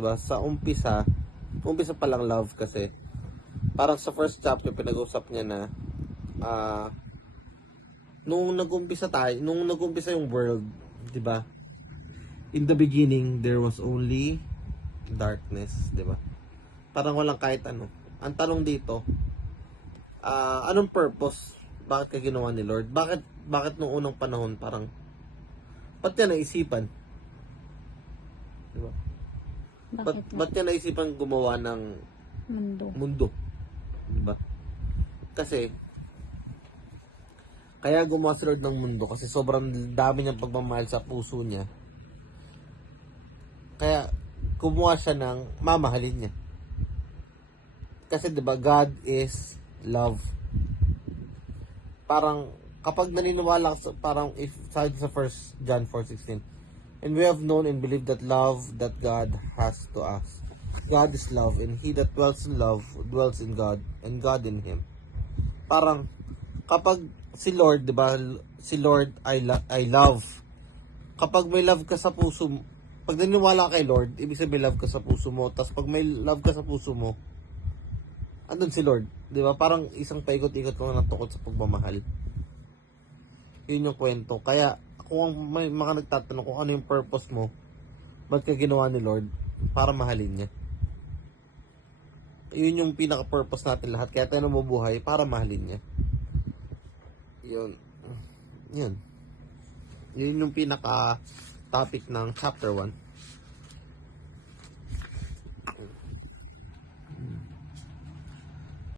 'di ba? Sa umpisa pa lang love kasi. Parang sa first chapter pinag-usap niya na nung nag-umpisa yung world, 'di ba? In the beginning there was only darkness, 'di ba? Parang walang kahit ano. Ang tanong dito, anong purpose? Bakit ka ginawa ni Lord? Bakit nung unang panahon parang ba't niya naisipan? 'Di ba? Ba't niya naisipan gumawa ng mundo? 'Di ba? Kasi kaya gumawa si Lord ng mundo kasi sobrang dami niyang pagmamahal sa puso niya. Kaya gumawa siya ng mamahalin niya. Kasi 'di ba, God is love. Parang kapag naniniwala ka parang if sa 1 John 4:16, and we have known and believed that love that God has to us. God is love, and he that dwells in love dwells in God, and God in him. Parang kapag si Lord, 'di ba? Si Lord I love. Kapag may love ka sa puso mo, pag naniniwala kay Lord, ibig sabihin may love ka sa puso mo. Tapos pag may love ka sa puso mo, andun si Lord. 'Di ba? Parang isang paikot-ikot lang ng tukod sa pagmamahal. Yun yung kwento. Kaya kung may mga nagtatanong kung ano yung purpose mo, ba't ka ginawa ni Lord? Para mahalin niya. Yun yung pinaka-purpose natin lahat. Kaya tayo namubuhay para mahalin niya. Yun. Yun. Yun yung pinaka-topic ng chapter 1.